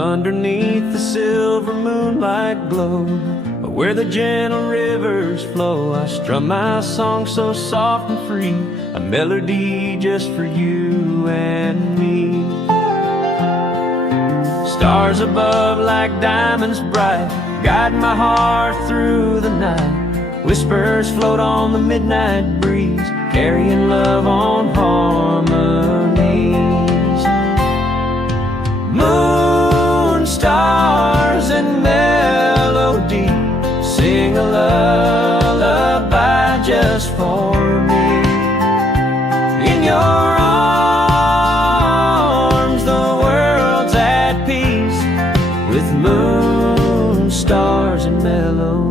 underneath the silver moonlight glow, where the gentle rivers flow. I strum my song so soft and free, a melody just for you and me. Stars above like diamonds bright guide my heart through the night. Whispers float on the midnight breeze, carrying love on harmonies. Moon, stars, and melody sing a lullaby just for me. In your arms the world's at peace, with moon, stars, and melody.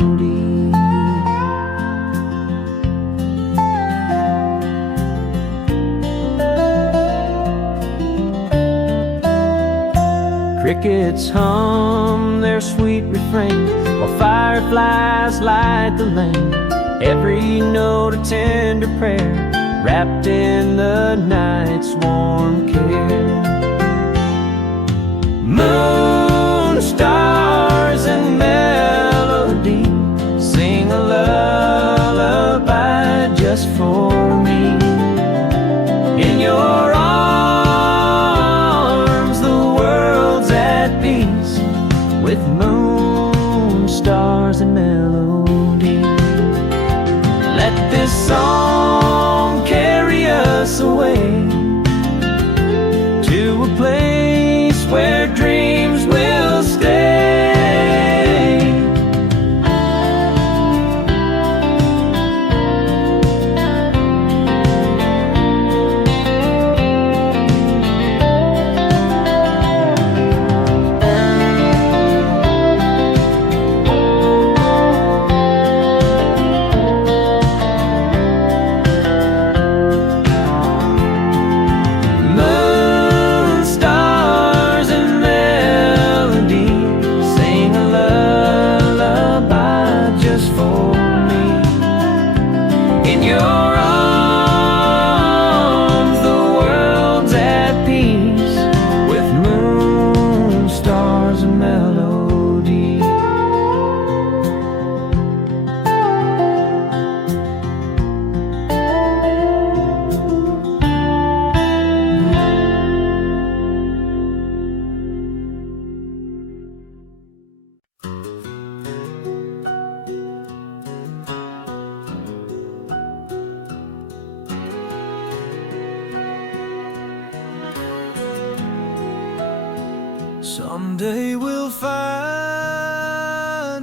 Crickets hum their sweet refrain, while fireflies light the lane. Every note a tender prayer, wrapped in the night's warm care. Moon, stars, and melody sing a lullaby just for me. In your arms the world's at peace, with moon, stars, and melody. Let this song carry us away to a place where dreams will stay. Someday we'll find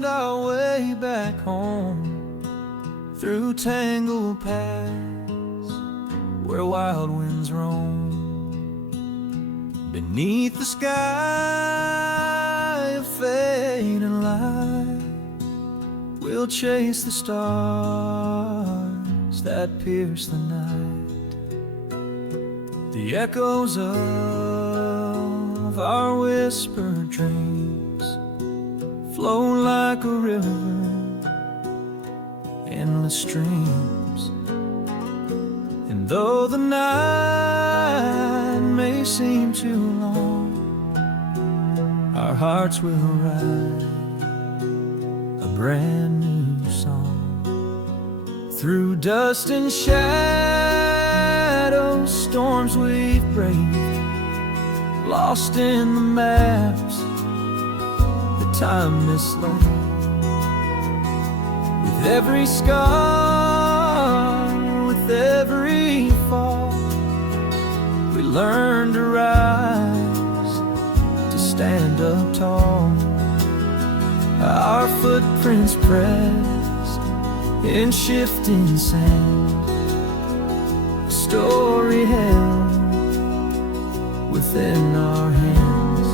our way back home, through tangled paths where wild winds roam. Beneath the sky of fading light, we'll chase the stars that pierce the night. The echoes of our whispered dreams flow like a river, endless streams. And though the night may seem too long, our hearts will write a brand new song. Through dust and shadows, storms we've braved, lost in the maps that time mislaid. With every scar, with every fall, we learn to rise, to stand up tall. Our footprints pressed in shifting sand, a story held within our hands.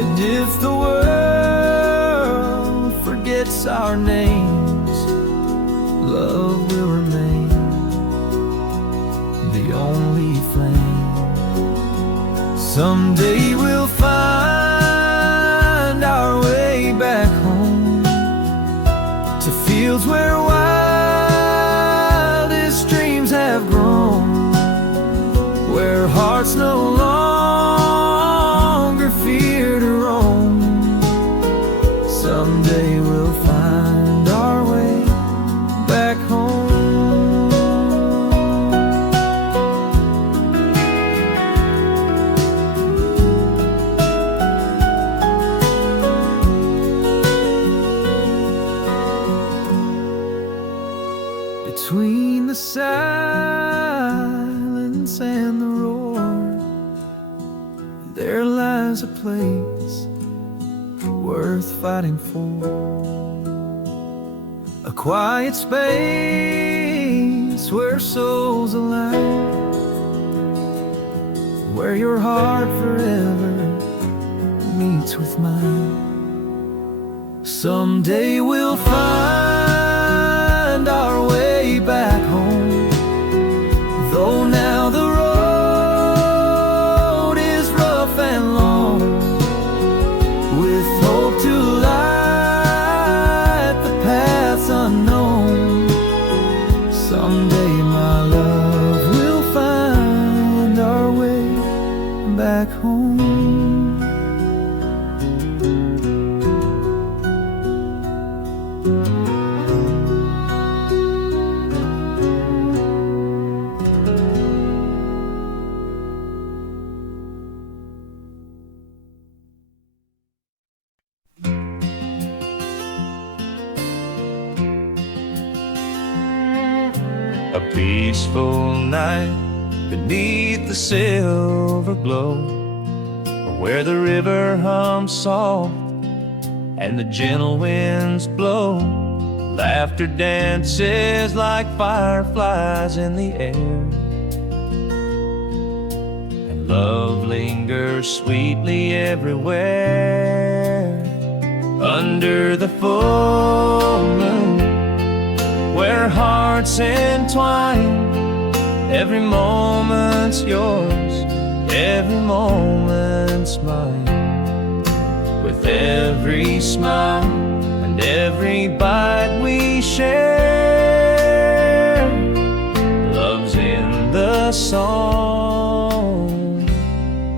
And if the world forgets our names, love will remain the only flame. Someday we'll find our way back home, to fields where wildest dreams have grown, where hearts no longer fear place worth fighting for. A quiet space where souls align, where your heart forever meets with mine. Someday we'll find our way back home, though now the road is rough and long. With hope to light the paths unknown, someday my love will find our way back home. A peaceful night beneath the silver glow, where the river hums soft and the gentle winds blow. Laughter dances like fireflies in the air, and love lingers sweetly everywhere. Under the full moon, where hearts entwine, every moment's yours, every moment's mine. With every smile and every bite we share, love's in the song,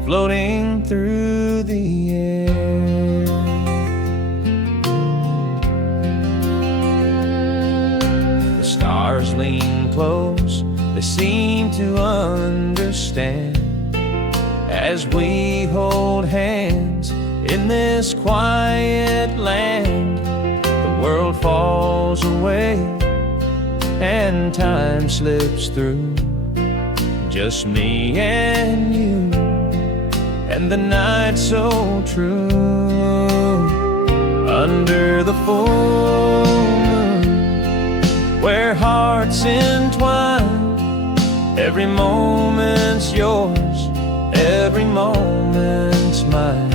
floating through the air. The stars lean close, they seem to understand, as we hold hands in this quiet land. The world falls away and time slips through, just me and you, and the night so true. Under the full moon, where hearts entwine, every moment's yours, every moment's mine.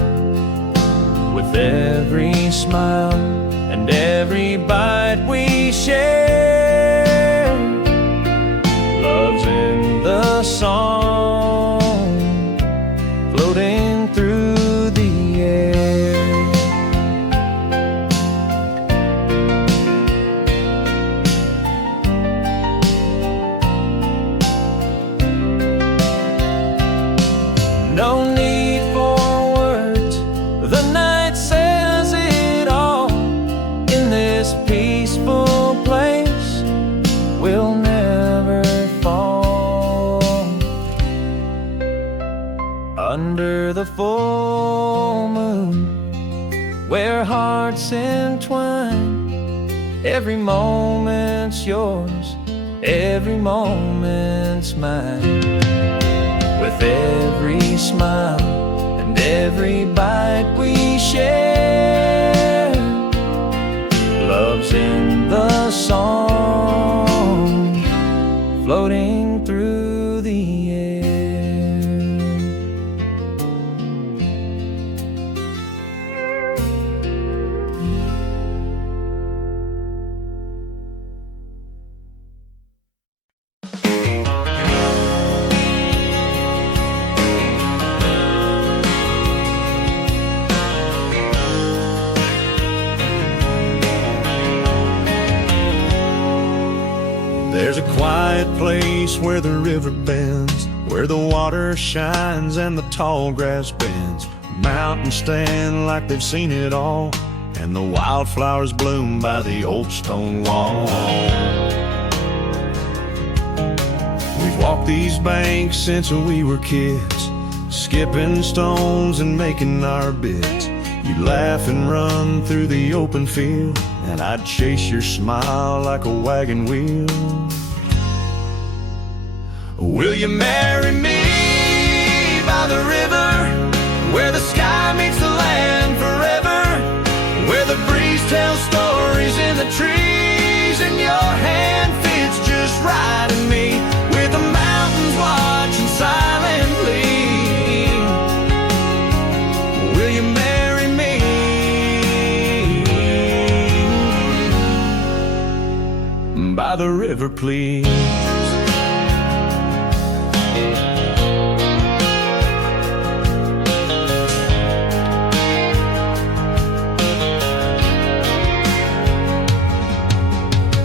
With every smile and every bite we share, love's in the song, floating through the air. No need for words, the night says it all. In this peaceful place, we'll never fall. Under the full moon, where hearts entwine, every moment's yours, every moment's mine. With every smile and every bite we share, love's in the song, floating through the air. There's a quiet place where the river bends, where the water shines and the tall grass bends. Mountains stand like they've seen it all, and the wildflowers bloom by the old stone wall. We've walked these banks since we were kids, skipping stones and making our bits. You'd laugh and run through the open field, and I'd chase your smile like a wagon wheel. Will you marry me by the river, where the sky meets by the river, please.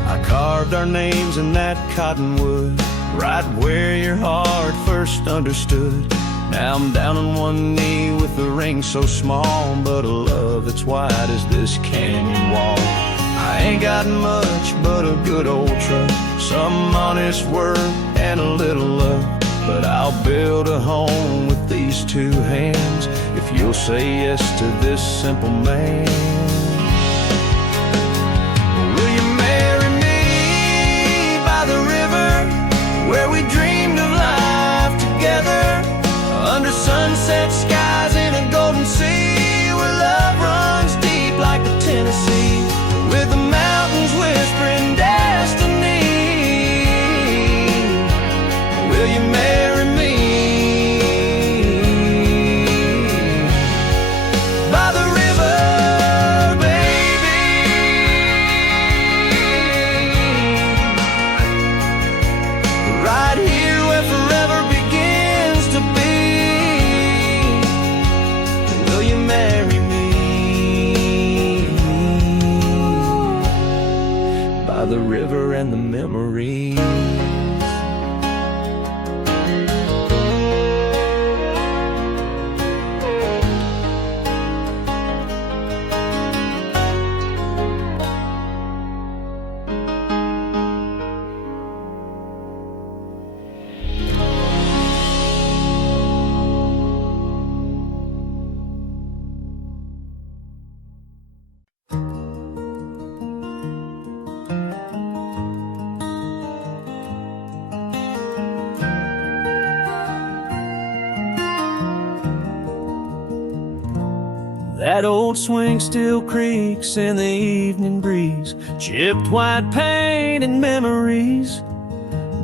I carved our names in that cottonwood, right where your heart first understood. Now I'm down on one knee with a ring so small, but a love that's wide as this canyon wall. I ain't got much but a good old truck, some honest work and a little luck, but I'll build a home with these two hands if you'll say yes to this simple man. Will you marry me by the river where we dreamed of life together, under sunset skies in a golden sea, where love runs deep like the Tennessee, with the mountains whispering destiny? Will you marry me by the river, baby? Right here where forever begins to be. Will you marry me by the river and the memories? That old swing still creaks in the evening breeze, chipped white paint and memories,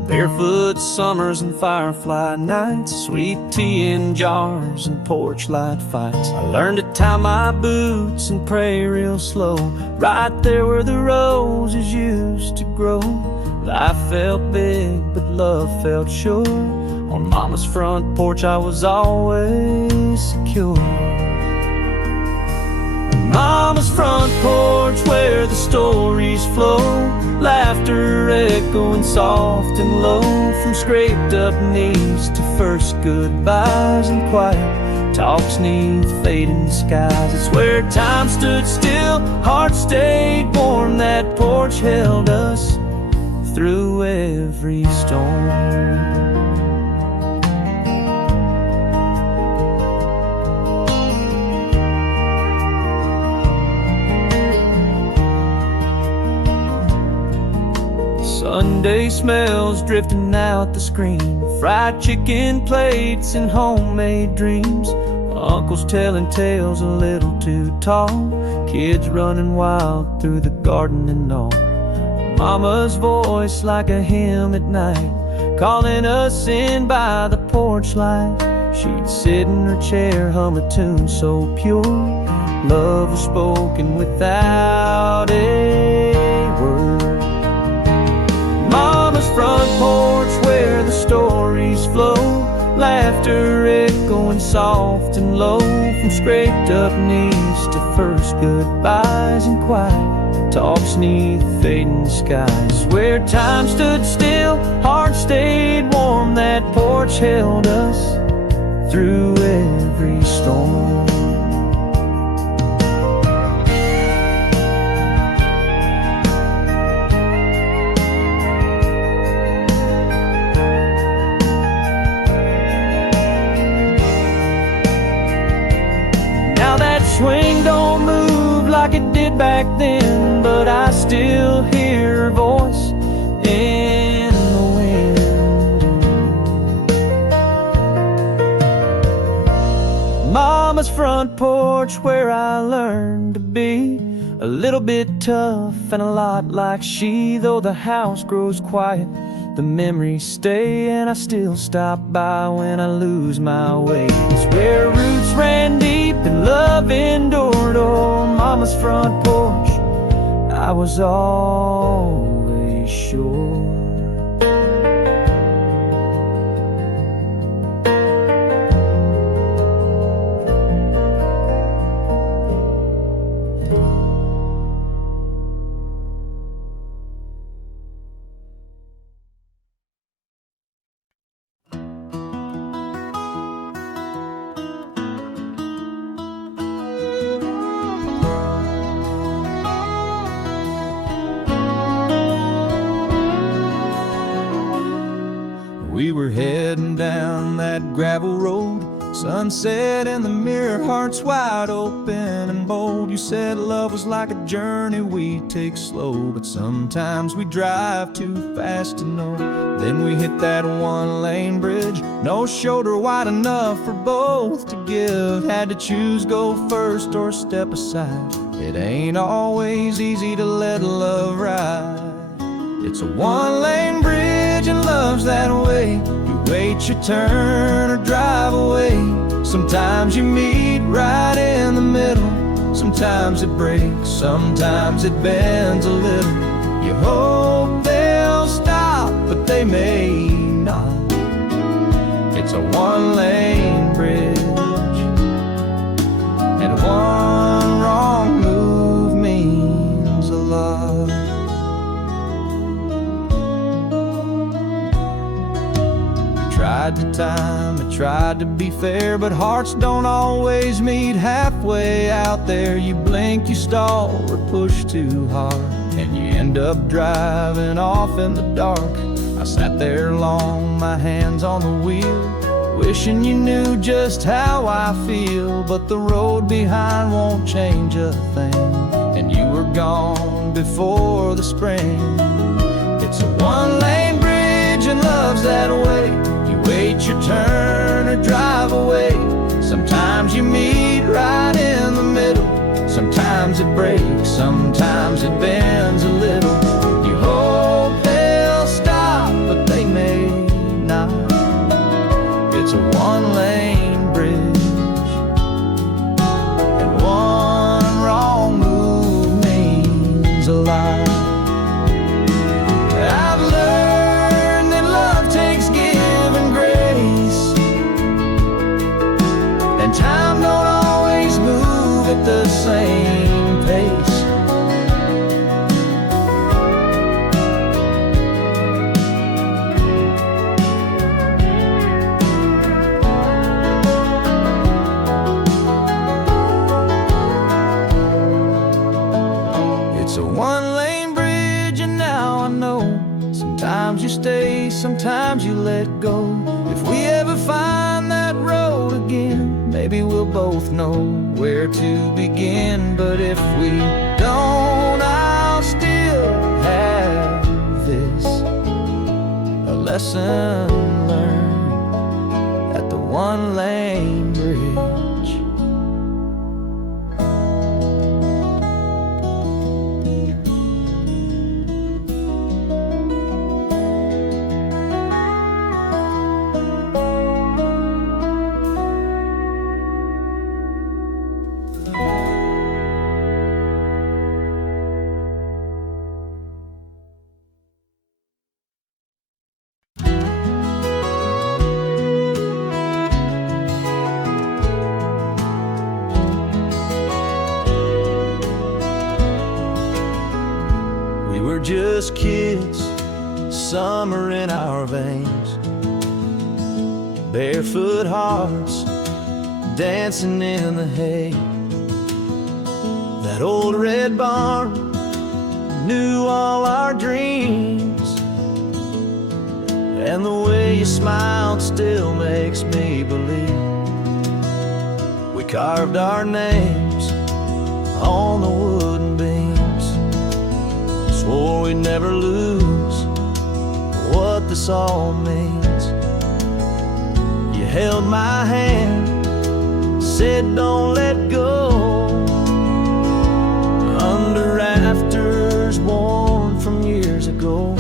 barefoot summers and firefly nights, sweet tea in jars and porch light fights. I learned to tie my boots and pray real slow, right there where the roses used to grow. Life felt big, but love felt sure. On Mama's front porch I was always secure. Mama's front porch where the stories flow, laughter echoing soft and low, from scraped up knees to first goodbyes and quiet talks neath fading skies. It's where time stood still, hearts stayed warm, that porch held us through every storm. Sunday smells drifting out the screen, fried chicken plates and homemade dreams, uncles telling tales a little too tall, kids running wild through the garden and all. Mama's voice like a hymn at night, calling us in by the porch light. She'd sit in her chair, hum a tune so pure, love was spoken without a word. Mama's front porch where the stories flow, laughter echoing soft and low, from scraped up knees to first goodbyes and quiet talks neath fading skies. Where time stood still, hearts stayed warm, that porch held us through every storm. Swing don't move like it did back then, but I still hear her voice in the wind. Mama's front porch where I learned to be a little bit tough and a lot like she. Though the house grows quiet, the memories stay, and I still stop by when I lose my way. It's where roots ran deep and love endured. Oh, Mama's front porch, I was always every shore. We were heading down that gravel road, sunset in the mirror, hearts wide open and bold. You said love was like a journey we take slow, but sometimes we drive too fast to know. Then we hit that one-lane bridge, no shoulder wide enough for both to give. Had to choose, go first or step aside. It ain't always easy to let love ride. It's a one-lane bridge and love's that way. You wait your turn or drive away. Sometimes you meet right in the middle. Sometimes it breaks, sometimes it bends a little. You hope they'll stop, but they may not. It's a one-lane bridge, and one wrong move means a lot. Tried to time it, tried to be fair, but hearts don't always meet halfway out there. You blink, you stall, or push too hard, and you end up driving off in the dark. I sat there long, my hands on the wheel, wishing you knew just how I feel. But the road behind won't change a thing, and you were gone before the spring. It's a one-lane bridge and love's that way. Wait your turn or drive away. Sometimes you meet right in the middle. Sometimes it breaks, sometimes it bends a little. You hope they'll stop, but they may not. It's a one-lane bridge, and one wrong move means a lot. I've learned that love takes time don't always move at the same pace. It's a one-lane bridge, and now I know. Sometimes you stay, sometimes you let go. If we ever find that road again, maybe we'll both know where to begin. But if we don't, I'll still have this, a lesson learned at the one-lane bridge. Just kids, summer in our veins, barefoot hearts dancing in the hay. That old red barn knew all our dreams, and the way you smiled still makes me believe. We carved our names on the wooden beams, swore we'd never lose what this all means. You held my hand, said don't let go, under rafters worn from years ago.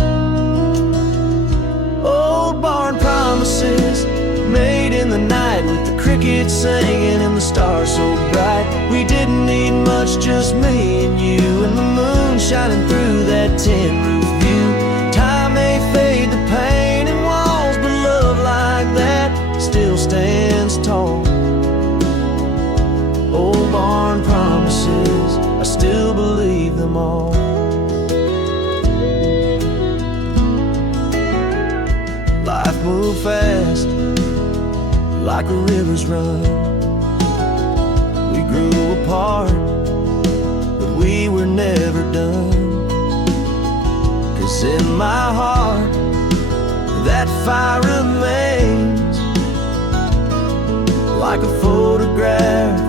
Old barn promises made in the night, with the crickets singing and the stars so bright. We didn't need much, just me and you, and the moon shining through that tin roof view. still believe them all. Life moved fast, like a river's run. We grew apart, but we were never done. 'Cause in my heart, that fire remains, like a photograph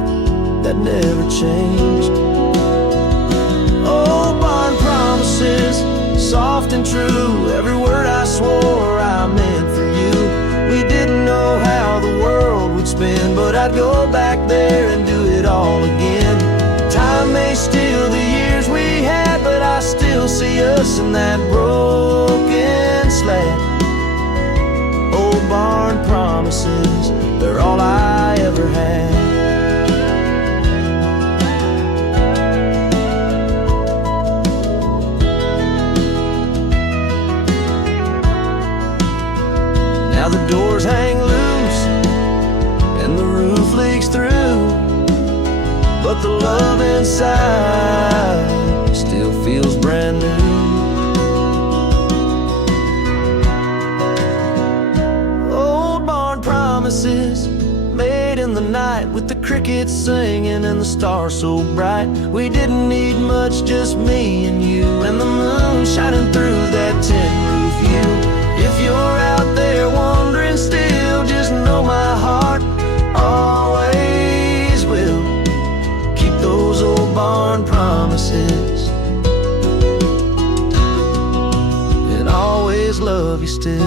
that never changed. Oh, bond promises, soft and true, every word I swore I meant for you. We didn't know how the world would spin, but I'd go back there and do it all again. Time may steal the years we had, but I still see us in that broken slab. Old barn promises, they're all I ever had. Now the doors hang loose and the roof leaks through, but the love inside still feels brand new. Old barn promises made in the night, with the crickets singing and the stars so bright. We didn't need much, just me and you, and the moon shining through that tin roof view. If you're out there wondering still, just know my heart always will keep those old barn promises, and always love you still.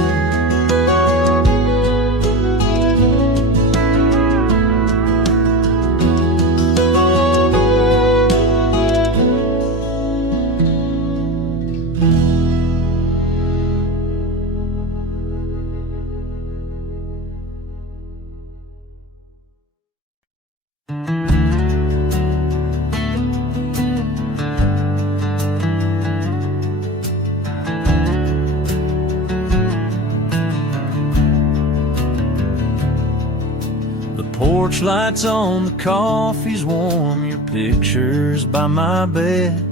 Porch lights on, the coffee's warm, your picture's by my bed.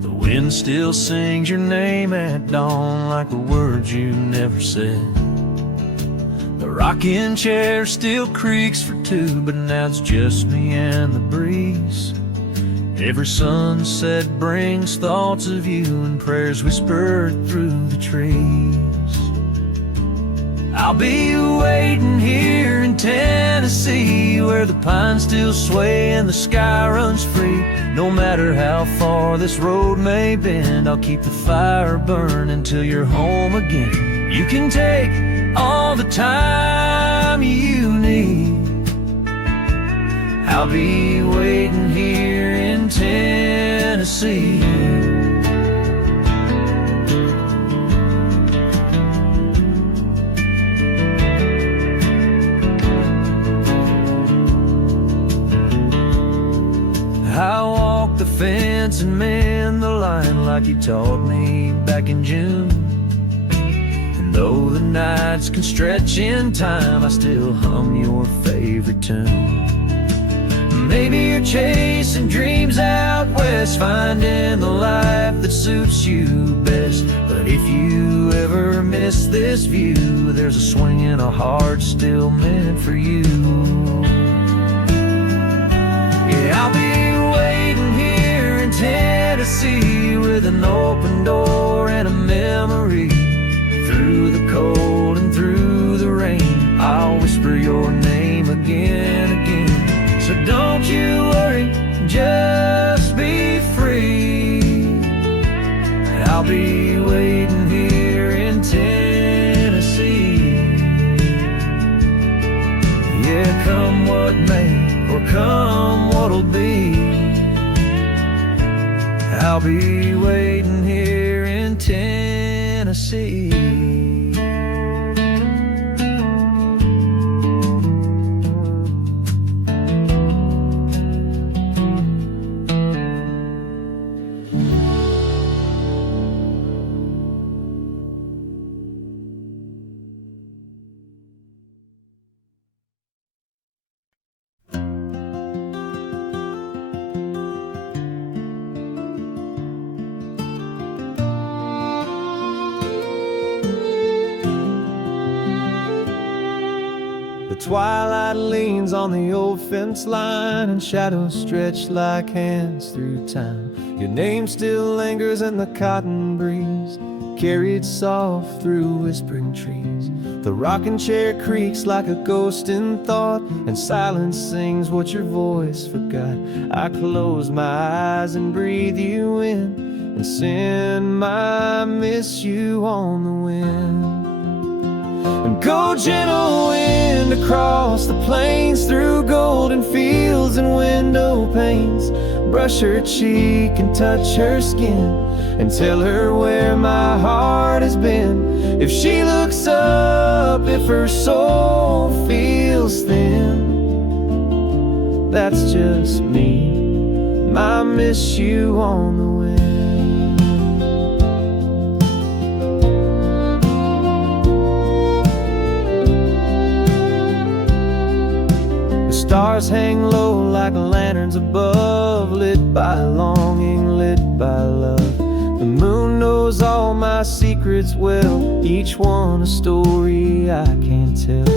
The wind still sings your name at dawn like the words you never said. The rocking chair still creaks for two, but now it's just me and the breeze. Every sunset brings thoughts of you and prayers whispered through the trees. I'll be waiting here in Tennessee, where the pines still sway and the sky runs free. No matter how far this road may bend, I'll keep the fire burning till you're home again. You can take all the time you need. I'll be waiting here in Tennessee. I walk the fence and mend the line like you taught me back in June. And though the nights can stretch in time, I still hum your favorite tune. Maybe you're chasing dreams out west, finding the life that suits you best. But if you ever miss this view, there's a swing in a heart still meant for you. Yeah, I'll be waiting here in Tennessee, with an open door and a memory. Through the cold and through the rain, I'll whisper your name again, again. So don't you worry, just be free. I'll be waiting here in Tennessee. Yeah, come what may, or come what'll be, I'll be waiting here in Tennessee. twilight leans on the old fence line, and shadows stretch like hands through time. Your name still lingers in the cotton breeze, carried soft through whispering trees. The rocking chair creaks like a ghost in thought, and silence sings what your voice forgot. I close my eyes and breathe you in, and send my miss you on the wind. And go gentle wind across the plains, through golden fields and window panes. Brush her cheek and touch her skin, and tell her where my heart has been. If she looks up, if her soul feels thin, that's just me, I miss you on the wind. Stars hang low like lanterns above, lit by longing, lit by love. The moon knows all my secrets well, each one a story I can't tell.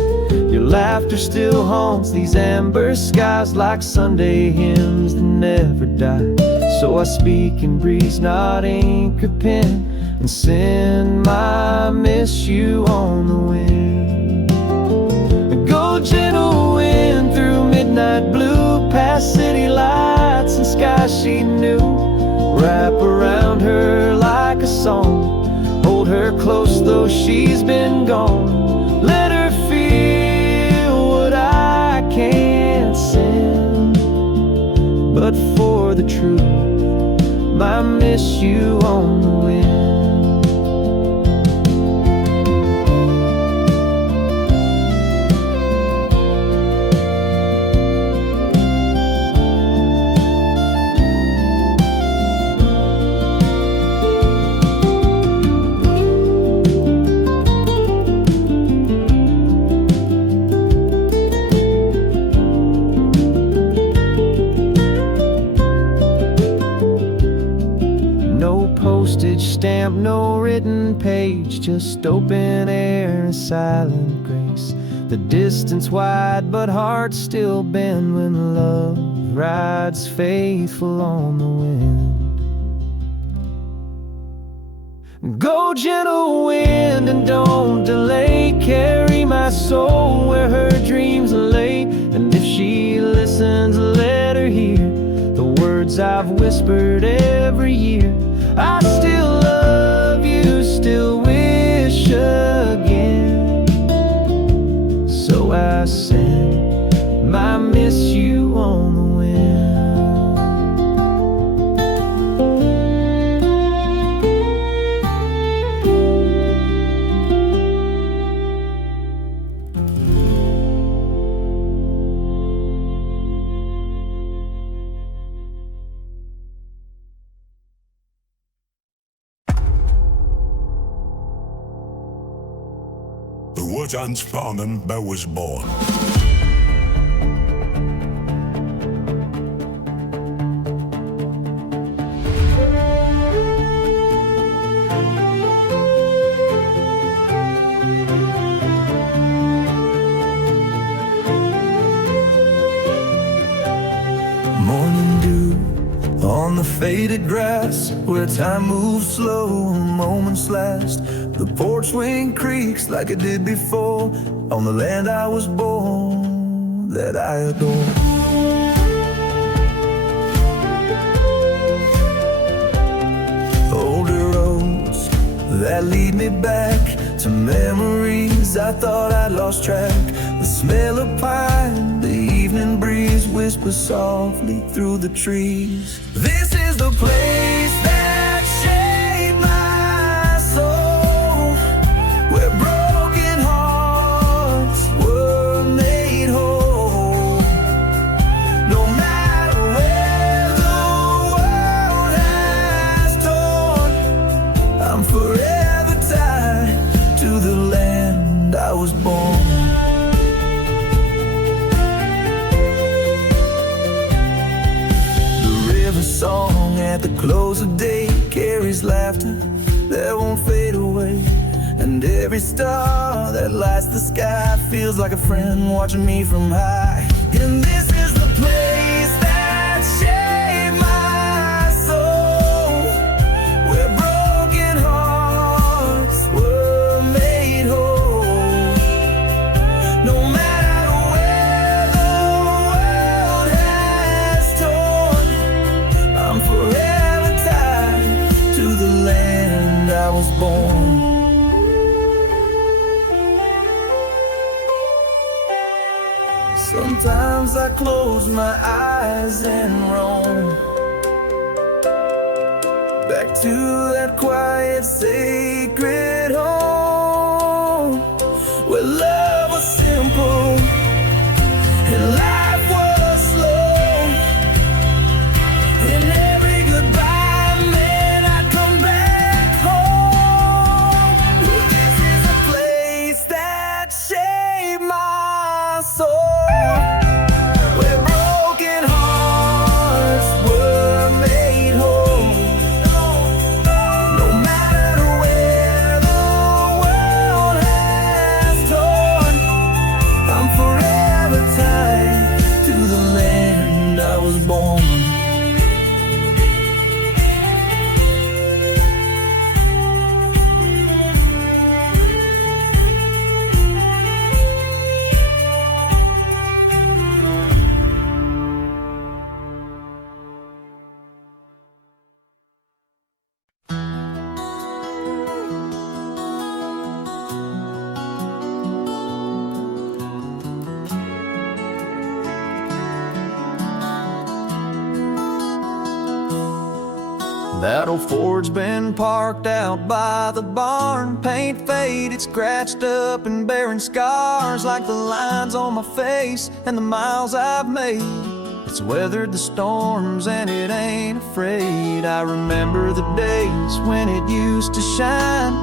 Your laughter still haunts these amber skies, like Sunday hymns that never die. So I speak in breeze, not ink or pen, and send my miss you on the wind. And go gentle wind through midnight blue, past city lights and skies she knew. Wrap around her like a song, hold her close though she's been gone. Let her feel what I can't send, but for the truth, I miss you on the wind. Stamp, no written page, just open air and silent grace. The distance wide, but hearts still bend when love rides faithful on the wind. Go gentle wind and don't delay, carry my soul where her dreams lay. And if she listens, let her hear the words I've whispered every year. I still love you, still wish again. So I send my miss you on the wind. The woods unsprung and Beau was born. Morning dew on the faded grass, where time moves slow and moments last. The porch swing creaks like it did before, on the land I was born, that I adore. Older roads that lead me back to memories I thought I'd lost track. The smell of pine, the evening breeze whispers softly through the trees. This is the place that shaped my soul, where broken hearts were made whole. No matter where the world has torn, I'm forever tied to the land I was born. Song at the close of day carries laughter that won't fade away, And every star that lights the sky feels like a friend watching me from high. And this is the place that shaped my soul, where broken hearts were made whole. No matter where the world has torn, I'm forever tied to the land I was born. Sometimes I close my eyes and roam back to that quiet, sacred home, where love was simple and life was slow. And every goodbye meant I'd come back home. This is a place that shaped my soul, where broken hearts were made whole. No matter where the world has torn, I'm forever tied to the land I was born. That old Ford's been parked out by the barn, paint faded, scratched up and bearing scars like the lines on my face and the miles I've made. It's weathered the storms and it ain't afraid. I remember the days when it used to shine,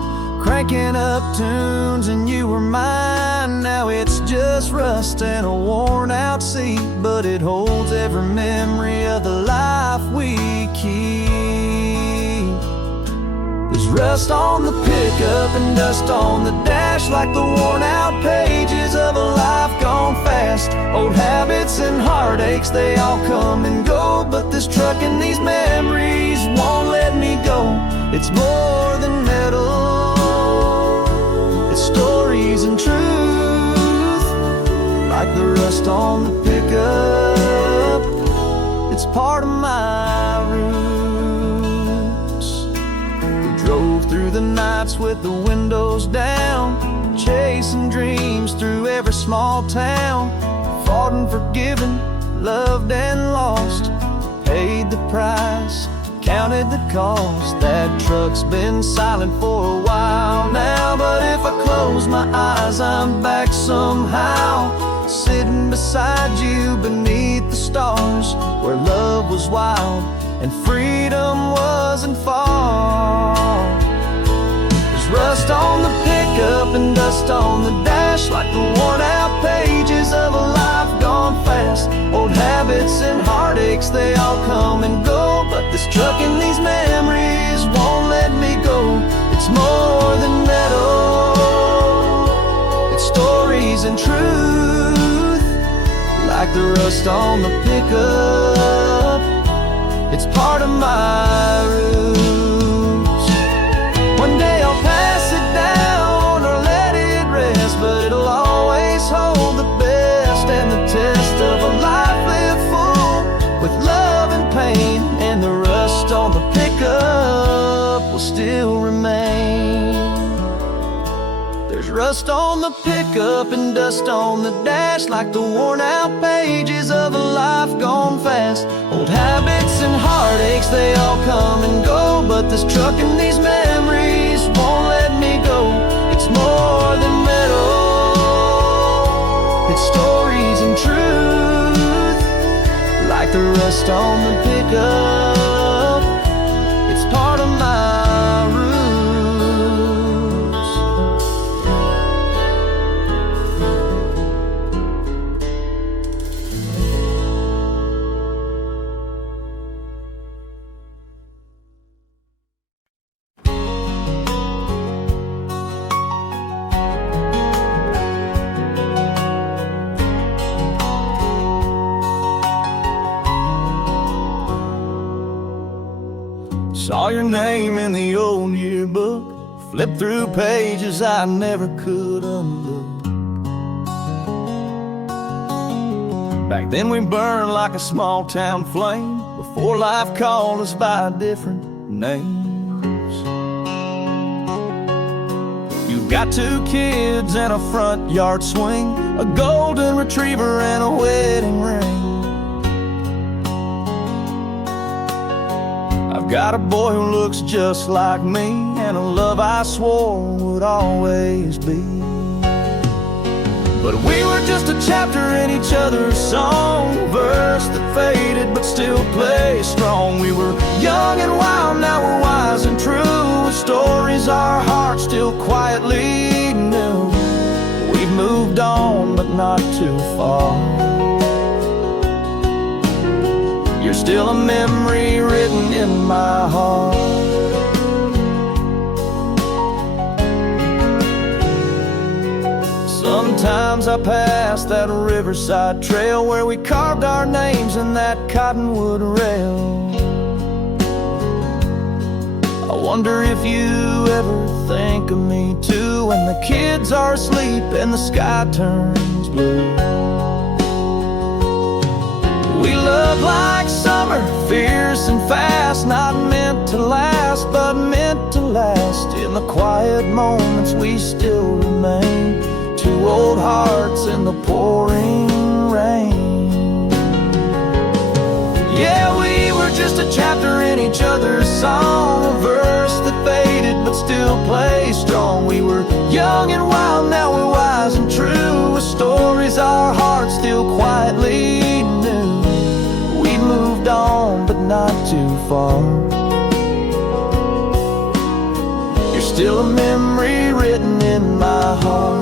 cranking up tunes and you were mine. Now it's just rust and a worn out seat, but it holds every memory of the life we keep. There's rust on the pickup and dust on the dash, like the worn out pages of a life gone fast. Old habits and heartaches, they all come and go, but this truck and these memories won't let me go. It's more than metal, it's stories and truth, like the rust on the pickup. It's part of my roots. We drove through the nights with the windows down, chasing dreams through every small town. Fought and forgiven, loved and lost, paid the price, counted the cost. That truck's been silent for a while now, but if I close my eyes, I'm back somehow, sitting beside you beneath the stars, where love was wild and freedom wasn't far. There's rust on the pickup and dust on the dash, like the worn out pages of a life gone fast. Old habits and heartaches, they all come and go, but this truck and these memories won't let me go. It's more than metal, it's stories and truth, like the rust on the pickup. It's part of my roots. One day I'll pass it down or let it rest, but it'll always hold the best and the test of a life lived full with love and pain. And the rust on the pickup will still remain. There's rust on the pickup and dust on the dash, like the worn out pages of a life gone fast. Old habits and heartaches, they all come and go, but this truck and these memories won't let me go. It's more than metal, it's stories and truth, like the rust on the pickup. It's part of my roots. Saw your name in the old yearbook, flipped through pages I never could unlook. Back then we burned like a small town flame, before life called us by different names. You've got 2 kids and a front yard swing, a golden retriever and a wedding ring. I've got a boy who looks just like me, and a love I swore would always be. But we were just a chapter in each other's song, a verse that faded but still plays strong. We were young and wild, now we're wise and true, with stories our hearts still quietly knew. We've moved on but not too far. You're still a memory written in my heart. Sometimes I pass that riverside trail where we carved our names in that cottonwood rail. I wonder if you ever think of me too, when the kids are asleep and the sky turns blue. We love like summer, fierce and fast, not meant to last, but meant to last. In the quiet moments we still remain, 2 old hearts in the pouring rain. Yeah, we were just a chapter in each other's song, a verse that faded but still plays strong. We were young and wild, now we're wise and true, with stories our hearts still quietly knew. We moved on but not too far. You're still a memory written in my heart.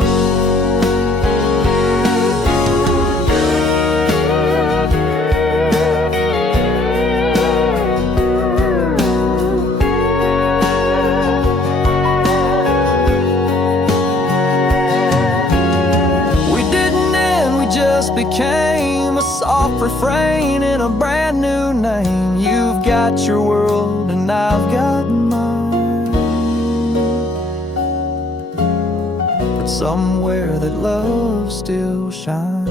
Became a soft refrain in a brand new name. You've got your world and I've got mine, but somewhere that love still shines.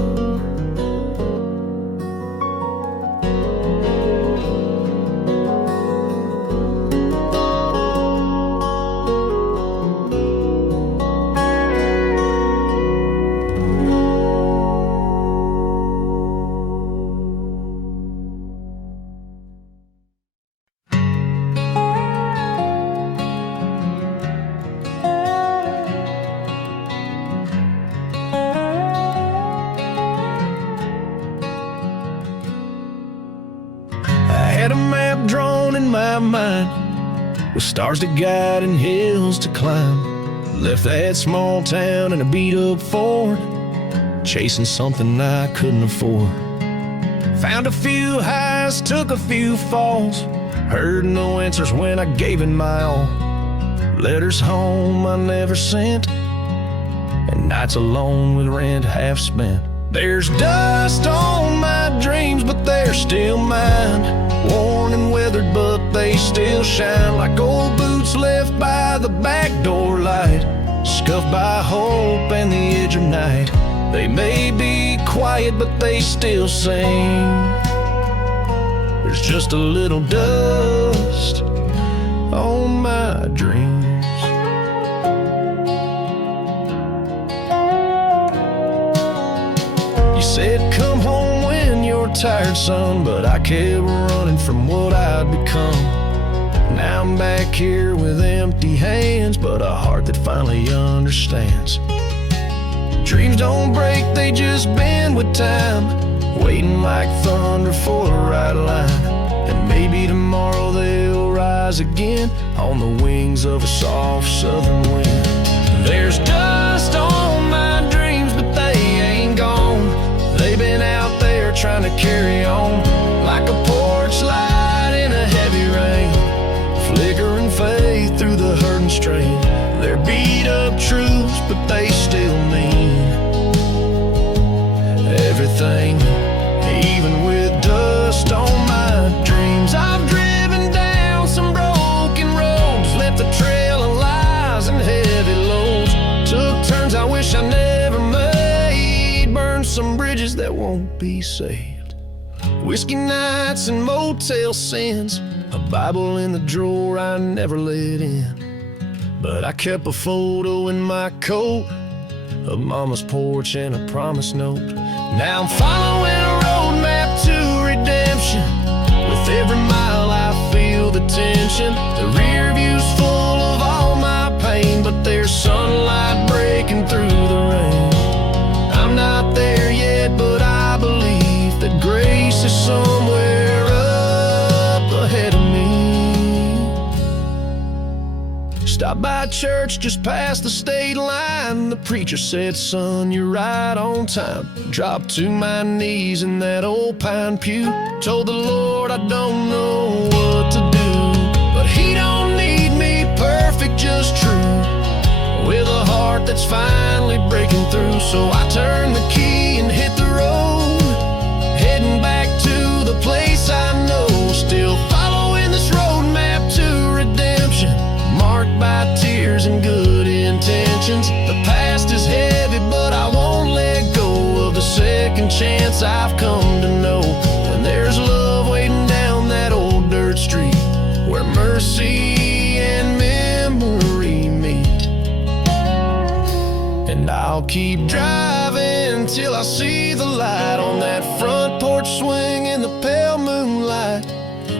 Had a map drawn in my mind, with stars to guide and hills to climb. Left that small town in a beat-up Ford, chasing something I couldn't afford. Found a few highs, took a few falls, heard no answers when I gave it my all. Letters home I never sent, and nights alone with rent half spent. There's dust on my dreams, but they're still mine. Worn and weathered, but they still shine like old boots left by the back door light, scuffed by hope and the edge of night. They may be quiet, but they still sing. There's just a little dust on my dreams. You said come home when you're tired, son, but I kept running from what I'd become. Now I'm back here with empty hands, but a heart that finally understands. Dreams don't break, they just bend with time, waiting like thunder for the right line. And maybe tomorrow they'll rise again on the wings of a soft southern wind. There's dust on my dreams, but they ain't gone. They've been out there trying to carry on, like a porch light in a heavy rain, flickering faith through the hurt and strain. They're beat up truths, but they still mean everything, even with dust on my dreams. I've driven down some broken be saved. Whiskey nights and motel sins, a Bible in the drawer I never let in. But I kept a photo in my coat of Mama's porch and a promise note. Now I'm following a roadmap to redemption. With every mile I feel the tension. The rear view's full of all my pain, but there's sunlight breaking through the rain. I'm not there yet, but I believe that grace is somewhere up ahead of me. Stopped by church just past the state line. The preacher said, son, you're right on time. Dropped to my knees in that old pine pew. Told the Lord I don't know what to do, but He don't need me perfect, just true, with a heart that's finally breaking through. So I turned the key and hit the road, heading back to the place I know. Still following this roadmap to redemption, marked by tears and good intentions. The past is heavy, but I won't let go of the second chance I've come to know. And there's love waiting down that old dirt street, where mercy and memory meet. And I'll keep driving till I see the light on that front porch swing in the pale moonlight.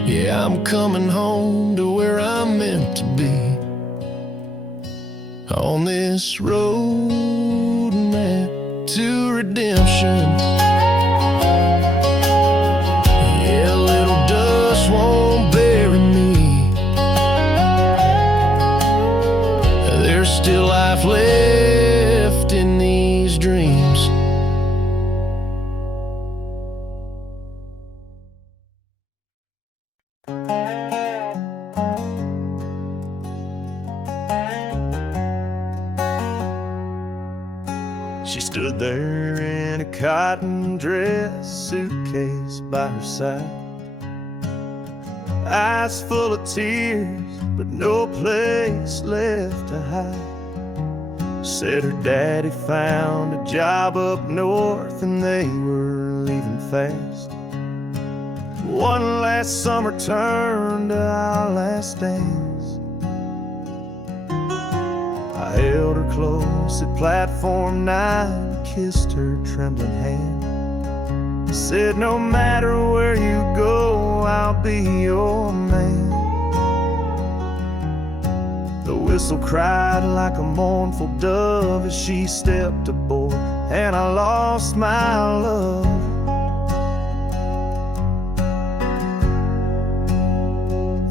Yeah, I'm coming home to where I'm meant to be, on this road map to redemption. Yeah, a little dust won't bury me. There's still life left in these dreams. She stood there in a cotton dress, suitcase by her side, eyes full of tears, but no place left to hide. Said her daddy found a job up north and they were leaving fast. One last summer turned to our last dance. I held her close at platform 9, kissed her trembling hand. Said, no matter where you go, I'll be your man. The whistle cried like a mournful dove as she stepped aboard, and I lost my love.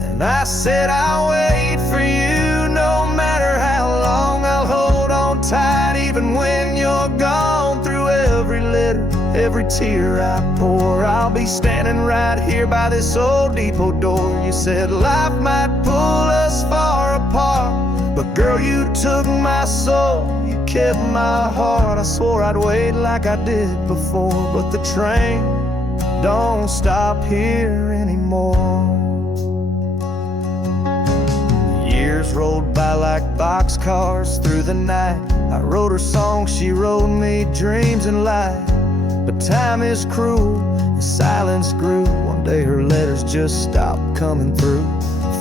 And I said, I'll wait for you, no matter how long. I'll hold on tight even when you're gone. Through every letter, every tear I pour, I'll be standing right here by this old depot door. You said life might pull us far apart, but girl, you took my soul, you kept my heart. I swore I'd wait like I did before, but the train don't stop here anymore. Years rolled by like boxcars through the night. I wrote her songs, she wrote me dreams and light. But time is cruel and silence grew. One day her letters just stopped coming through.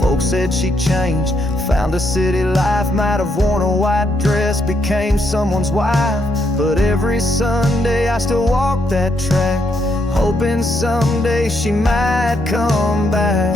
Folks said she changed, found a city life, might have worn a white dress, became someone's wife. But every Sunday I still walk that track, hoping someday she might come back.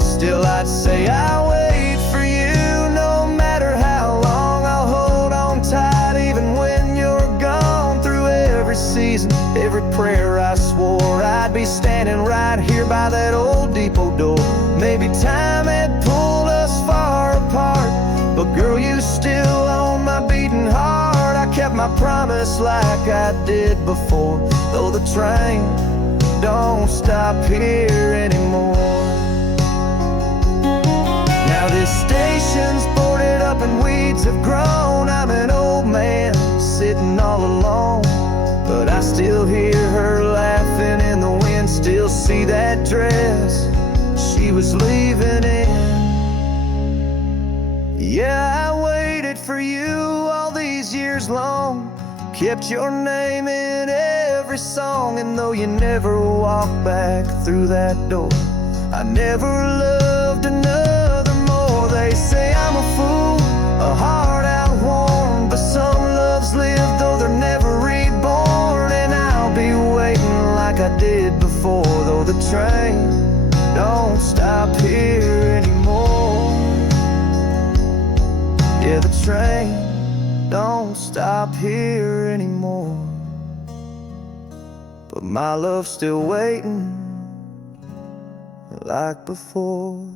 Still I'd say I'll wait for you, no matter how long. I'll hold on tight even when you're gone. Through every season, every prayer, I swore I'd be standing right here by that old depot door. Maybe time had pulled us far apart, but girl, you still own my beating heart. I kept my promise like I did before, though the train don't stop here anymore. Now this station's boarded up and weeds have grown. I'm an old man sitting all alone, but I still hear her laughing in the wind, still see that dress she was leaving in. Yeah, I waited for you all these years long, kept your name in every song, and though you never walked back through that door, I never loved another more. They say I'm a fool, a heart outworn, but some loves live though they're never reborn. And I'll be waiting like I did before, though the train don't stop here anymore. Yeah, the train don't stop here anymore. But my love's still waiting like before.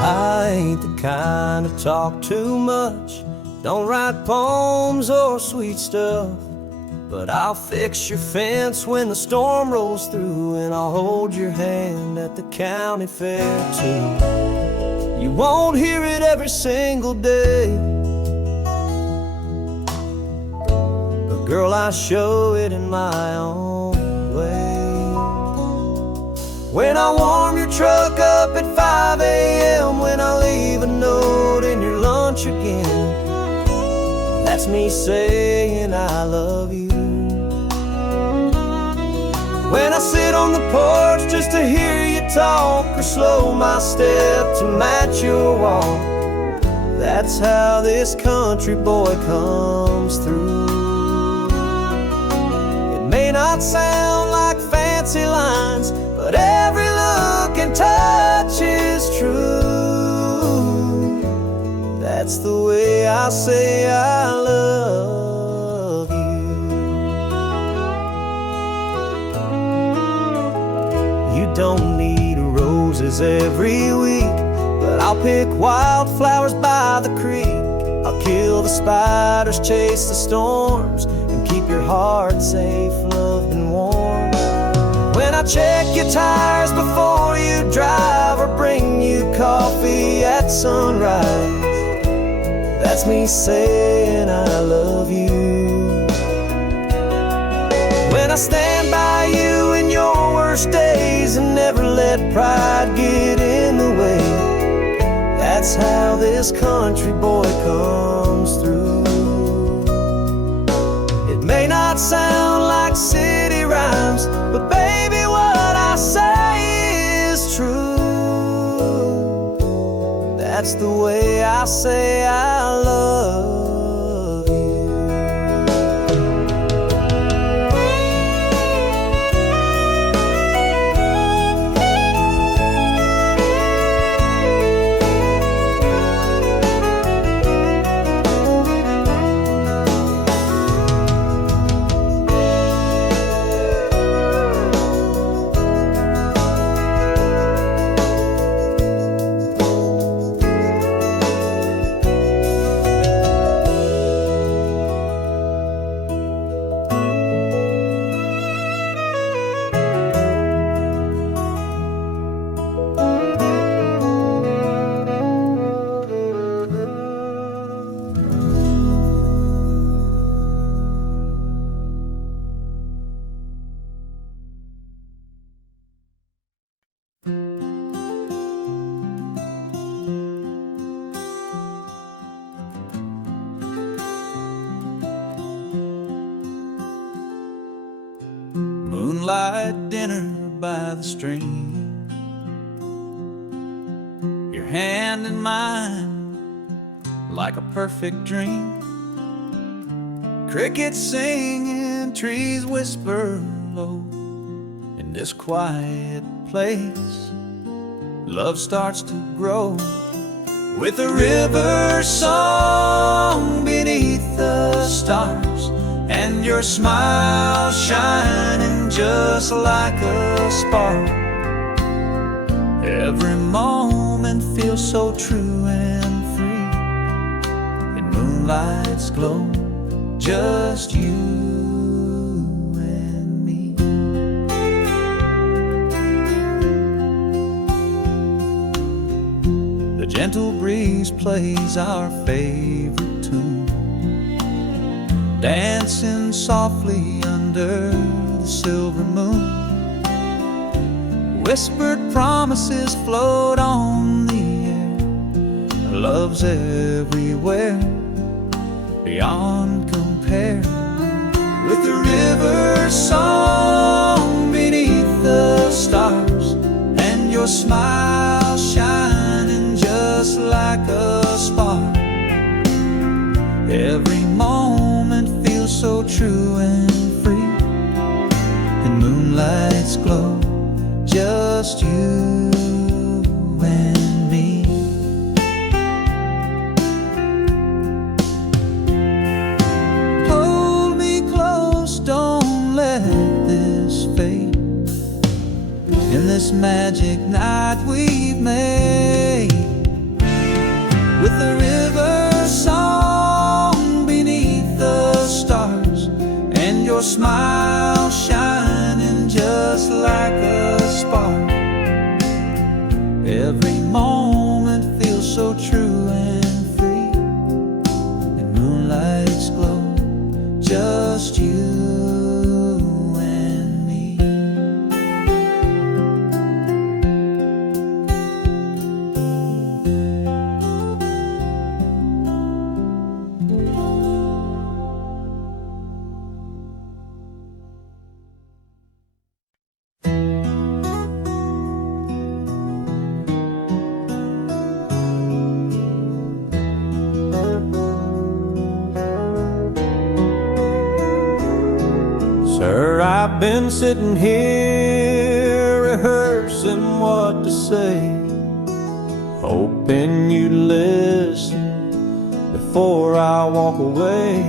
I ain't the kind to talk too much, don't write poems or sweet stuff, but I'll fix your fence when the storm rolls through, and I'll hold your hand at the county fair too. You won't hear it every single day, but girl, I show it in my own way. When I warm your truck up at 5 a.m., when I leave a note in your lunch again, that's me saying I love you. When I sit on the porch just to hear you talk, or slow my step to match your walk, that's how this country boy comes through. It may not sound like fancy lines, but every look and touch is true. That's the way I say I love you. You don't need roses every week, but I'll pick wildflowers by the creek. I'll kill the spiders, chase the storms, and keep your heart safe, loved and warm. When I check your tires before you drive, or bring you coffee at sunrise, that's me saying I love you. When I stand by you in your worst days and never let pride get in the way, that's how this country boy comes through. It may not sound like city rhymes, but baby, what I say is true. That's the way I say I love you. Moonlight dinner by the stream, your hand in mine like a perfect dream. Crickets singing, trees whisper low. In this quiet place, love starts to grow, with a river song beneath the stars, and your smile shining just like a spark. Every moment feels so true and free, in moonlight's glow, just you and me. The gentle breeze plays our favorite tune, dancing softly under the silver moon. Whispered promises float on the air. Love's everywhere, beyond compare. With the river song beneath the stars, and your smile shining just like a spark. Every moment feels so true and free, in moonlight's glow, just you and me. Hold me close, don't let this fade. In this magic night we've made, with the river song beneath the stars, and your smile shining just like a spark. Every moment feels so true and free, in moonlight's glow, just you and me. Sir, I've been sitting here rehearsing what to say, hoping you'd listen before I walk away.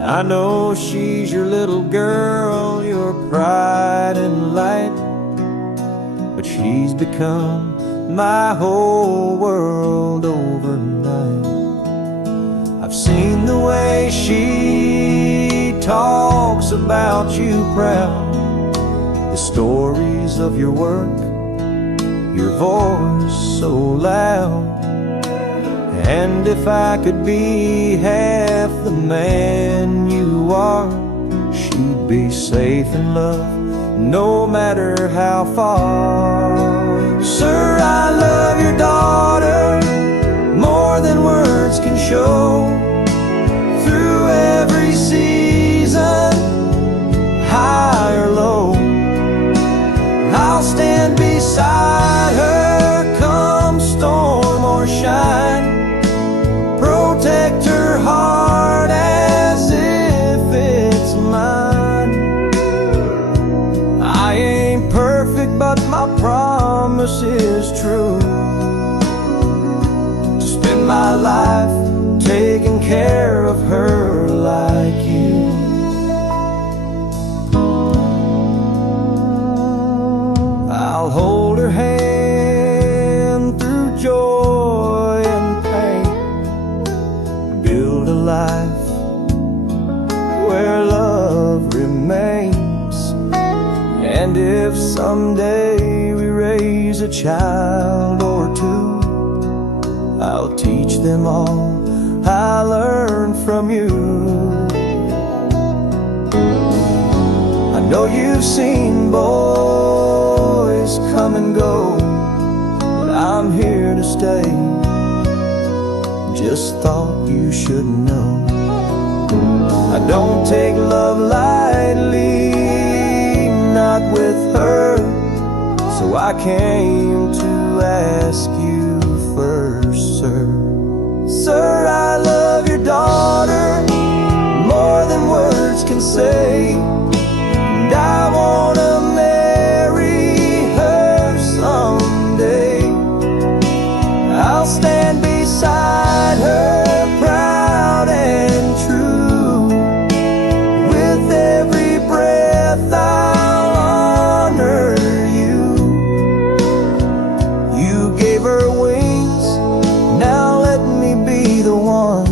I know she's your little girl, your pride and light, but she's become my whole world overnight. I've seen the way she talks about you proud, the stories of your work, your voice so loud. And if I could be half the man you are, she'd be safe in love, no matter how far. Sir, I love your daughter more than words can show. Through every season, high or low, I'll stand beside her, come storm or shine. Protect her heart as if it's mine. I ain't perfect, but my promise is true, to spend my life taking care of her like you. I'll hold her hand through joy and pain, build a life where love remains. And if someday we raise a child or two, I'll teach them all I learned from you. I know you've seen boys come and go, but I'm here to stay. Just thought you should know, I don't take love lightly, not with her. So I came to ask you first, sir. Sir, I love your daughter more than words can say, and I wanna marry her someday. I'll stand beside her, proud and true. With every breath I'll honor you. You gave her wings, now let me be the one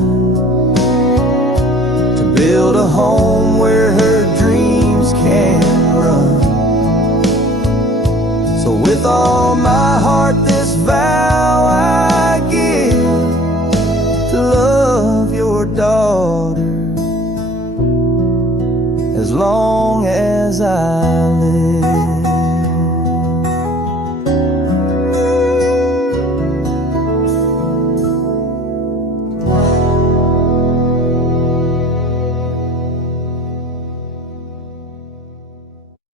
to build a home where her dreams can run. So with all my heart this vow I as long as I live.